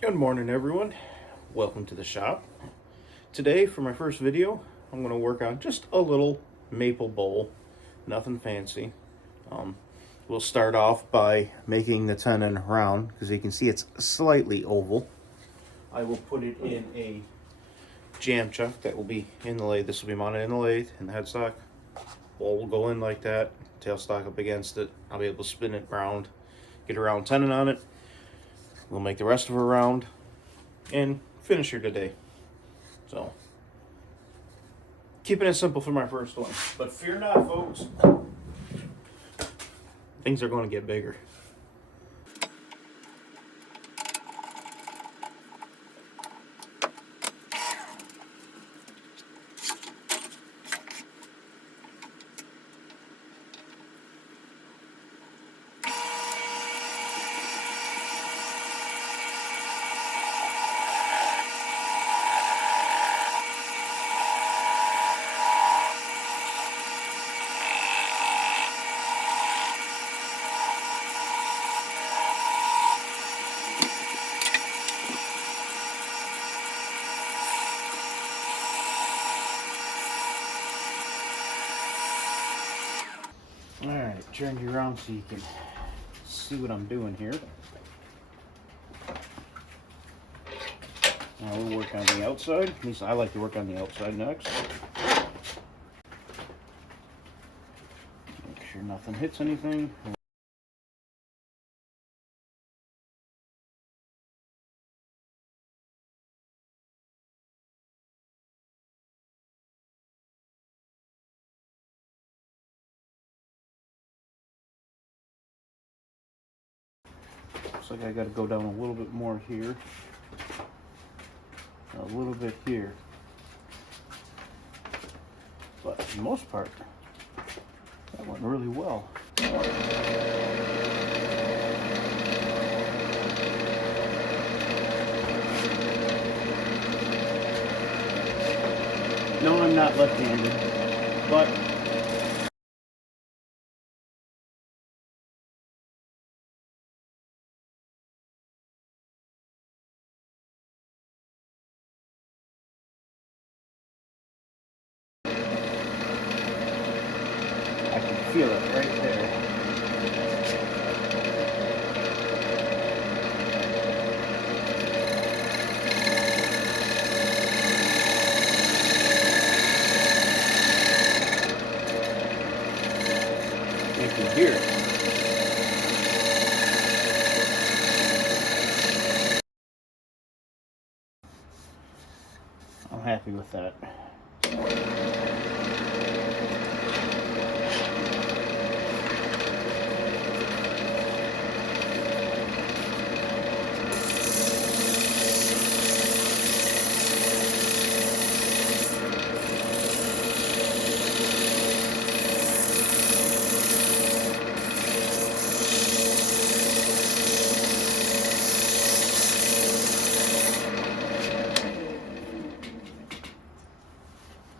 Good morning, everyone. Welcome to the shop. Today, for my first video, I'm going to work on just a little maple bowl. Nothing fancy. Um, we'll start off by making the tenon round, because you can see it's slightly oval. I will put it in a jam chuck that will be in the lathe. This will be mounted in the lathe, in the headstock. Bowl will go in like that, tailstock up against it. I'll be able to spin it round, get a round tenon on it. We'll make the rest of her round and finish her today. So, keeping it simple for my first one. But fear not, folks. Things are going to get bigger. Alright, turn you around so you can see what I'm doing here. Now we'll work on the outside. At least I like to work on the outside next. Make sure nothing hits anything. Looks like I got to go down a little bit more here. A little bit here. But for the most part, that went really well. No, I'm not left-handed, but I can feel it right there. You can hear it. I'm happy with that.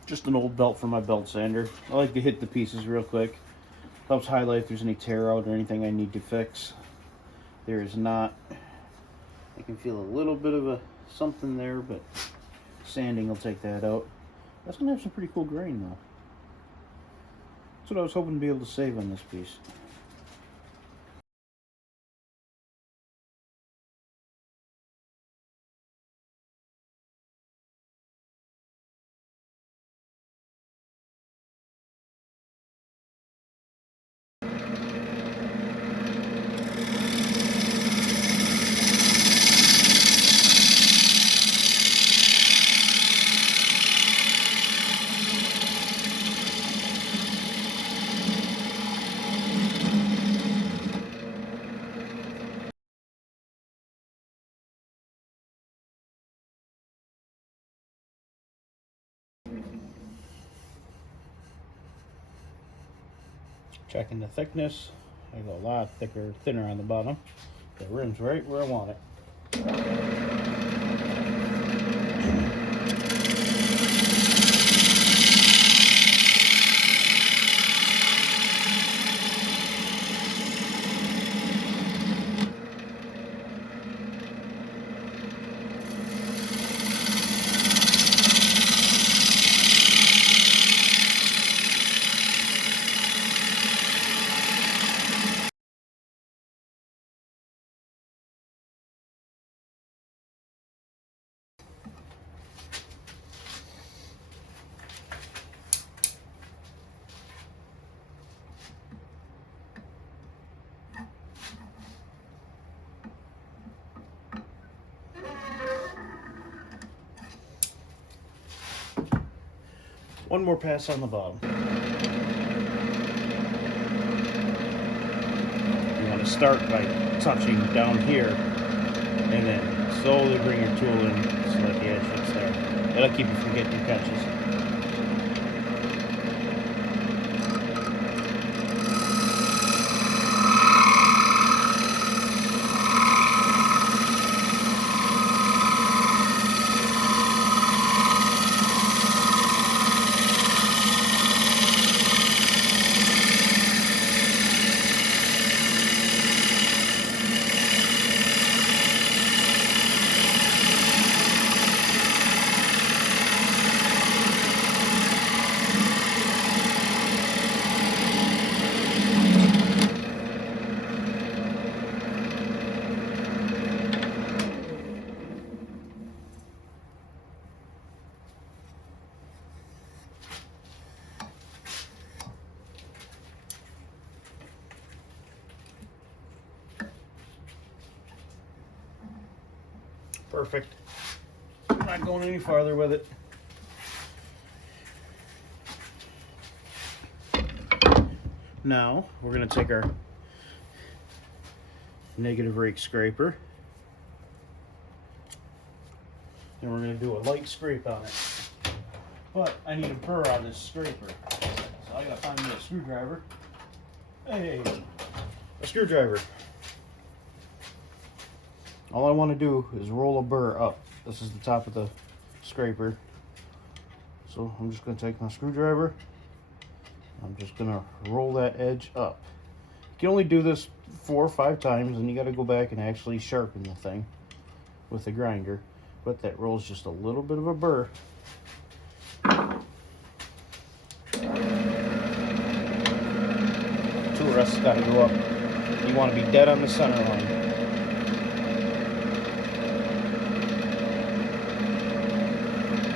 Just an old belt from my belt sander. I like to hit the pieces real quick. Helps highlight if there's any tear out or anything I need to fix. There is not. I can feel a little bit of a something there, but sanding will take that out. That's gonna have some pretty cool grain though. That's what I was hoping to be able to save on this piece. Checking the thickness. I go a lot thinner on the bottom. The rim's right where I want it. One more pass on the bottom. You want to start by touching down here and then slowly bring your tool in so that the edge hits there. That'll keep you from getting your catches. Perfect. I'm not going any farther with it. Now we're going to take our negative rake scraper and we're going to do a light scrape on it. But I need a burr on this scraper, so I got to find me a screwdriver. Hey, a screwdriver. All I want to do is roll a burr up. This is the top of the scraper. So I'm just going to take my screwdriver. I'm just going to roll that edge up. You can only do this 4 or 5 times, and you got to go back and actually sharpen the thing with the grinder. But that rolls just a little bit of a burr. Tool rest's got to go up. You want to be dead on the center line.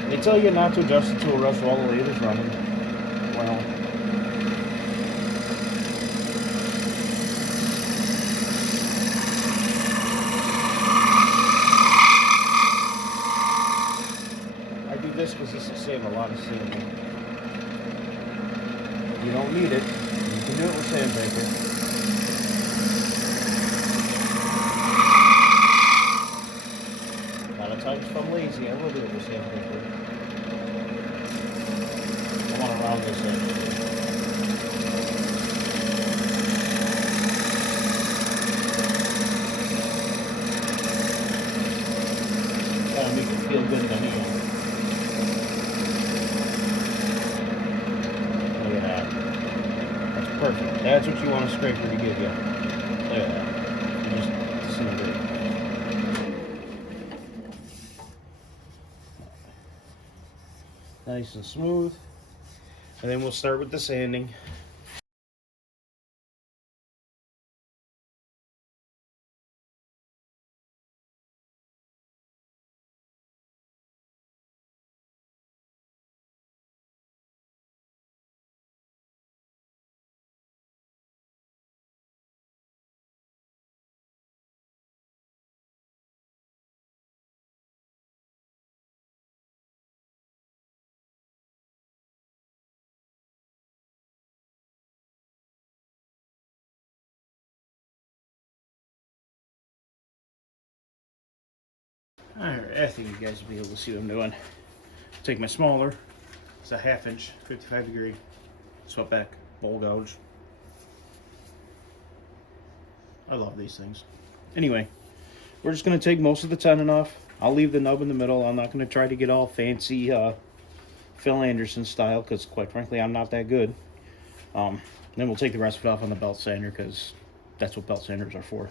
They tell you not to adjust the tool rest while the lathe is running. Well, I do this because this will save a lot of sanding. You don't need it. You can do it with sandpaper. A lot of times if I'm lazy, I will do it with sandpaper. I want to round this in. Kind of make it feel good in the hand. Look at that. That's perfect. That's what you want a scraper to give you. Look at that. You just disintegrate. Nice and smooth. And then we'll start with the sanding. Alright, I think you guys will be able to see what I'm doing. Take my smaller, it's a 1/2 inch, 55 degree, swept back, bowl gouge. I love these things. Anyway, we're just going to take most of the tenon off. I'll leave the nub in the middle. I'm not going to try to get all fancy Phil Anderson style because quite frankly I'm not that good. Then we'll take the rest of it off on the belt sander because that's what belt sanders are for.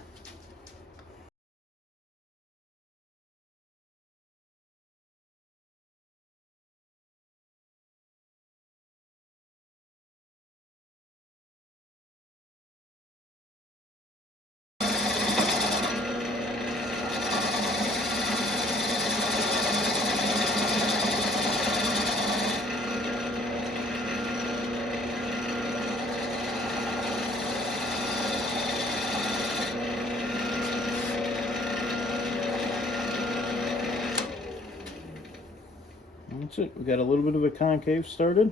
That's it. We got a little bit of a concave started.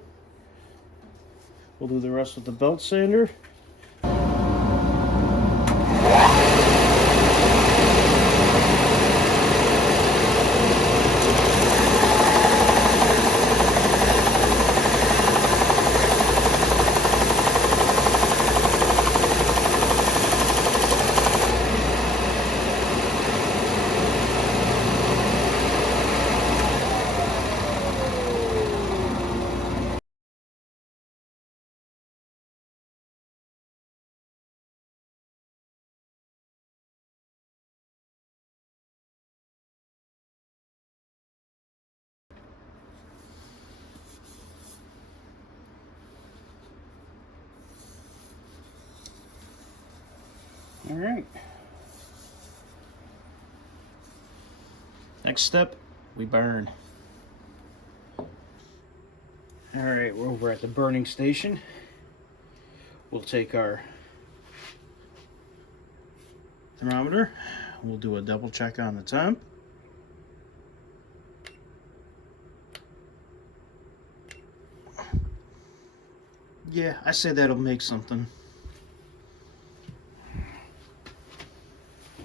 We'll do the rest with the belt sander. All right. Next step, we burn. All right, we're over at the burning station. We'll take our thermometer. We'll do a double check on the temp. Yeah, I say that'll make something.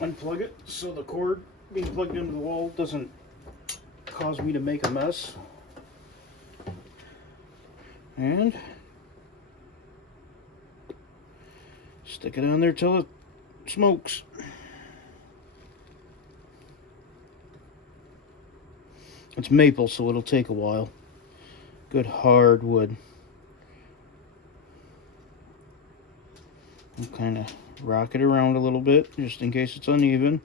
Unplug it so the cord being plugged into the wall doesn't cause me to make a mess. And stick it on there till it smokes. It's maple, so it'll take a while. Good hard wood. I'll kind of rock it around a little bit just in case it's uneven.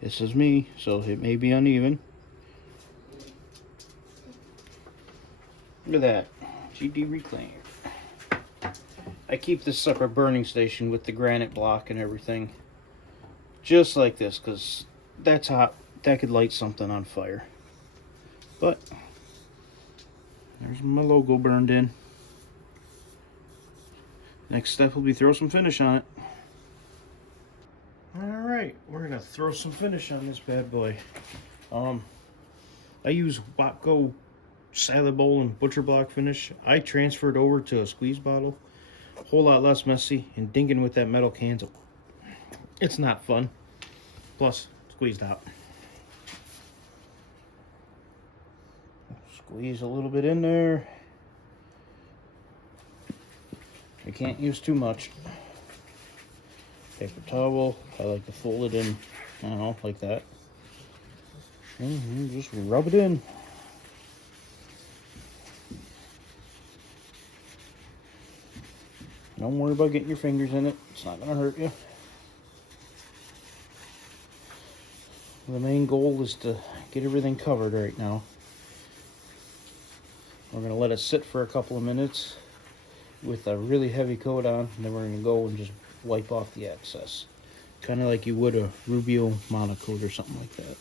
This is me, so it may be uneven. Look at that. GD reclaimed. I keep this separate burning station with the granite block and everything. Just like this, because that's hot. That could light something on fire. But there's my logo burned in. Next step will be throw some finish on it. Alright, we're gonna throw some finish on this bad boy. I use Wapco salad bowl and butcher block finish. I transferred over to a squeeze bottle. A whole lot less messy, and dinking with that metal can, it's not fun. Plus, squeezed out. Squeeze a little bit in there. You can't use too much. Paper towel. I like to fold it in, I don't know, like that. And just rub it in. Don't worry about getting your fingers in it. It's not going to hurt you. The main goal is to get everything covered right now. We're going to let it sit for a couple of minutes with a really heavy coat on, and then we're going to go and just wipe off the excess. Kind of like you would a Rubio monocoat or something like that.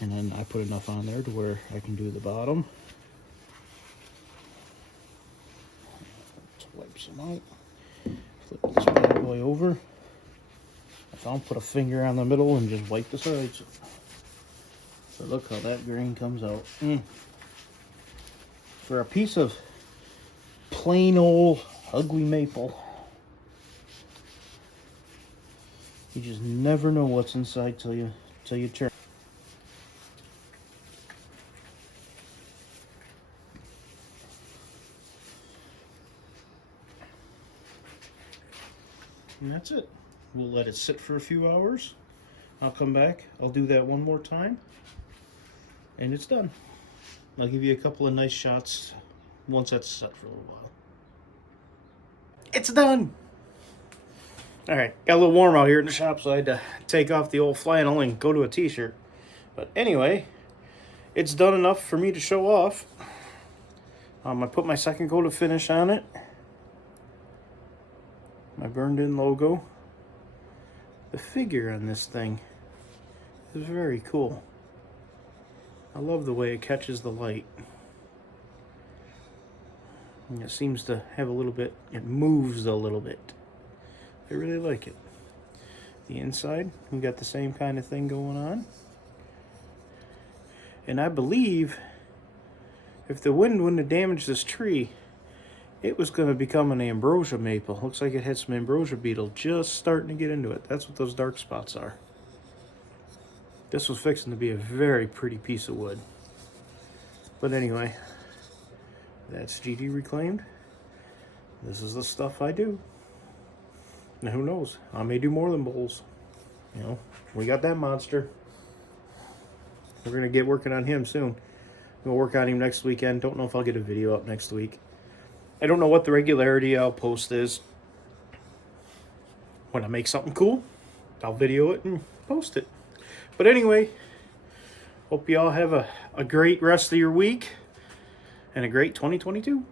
And then I put enough on there to where I can do the bottom. Let's wipe some out. Flip this bad boy over. If I'll put a finger on the middle and just wipe the sides. So look how that grain comes out. For a piece of plain old ugly maple, you just never know what's inside till you turn. And that's it. We'll let it sit for a few hours. I'll come back. I'll do that one more time. And it's done. I'll give you a couple of nice shots once that's set for a little while. It's done! Alright, got a little warm out here in the shop, so I had to take off the old flannel and go to a t-shirt. But anyway, it's done enough for me to show off. I put my second coat of finish on it. My burned in logo. The figure on this thing is very cool. I love the way it catches the light. And it seems to have a little bit, it moves a little bit. I really like it. The inside, we got the same kind of thing going on. And I believe if the wind wouldn't have damaged this tree, it was going to become an ambrosia maple. Looks like it had some ambrosia beetle just starting to get into it. That's what those dark spots are. This was fixing to be a very pretty piece of wood. But anyway, that's GD Reclaimed. This is the stuff I do. Now who knows? I may do more than bowls. You know, we got that monster. We're going to get working on him soon. We'll work on him next weekend. Don't know if I'll get a video up next week. I don't know what the regularity I'll post is. When I make something cool, I'll video it and post it. But anyway, hope you all have a great rest of your week and a great 2022.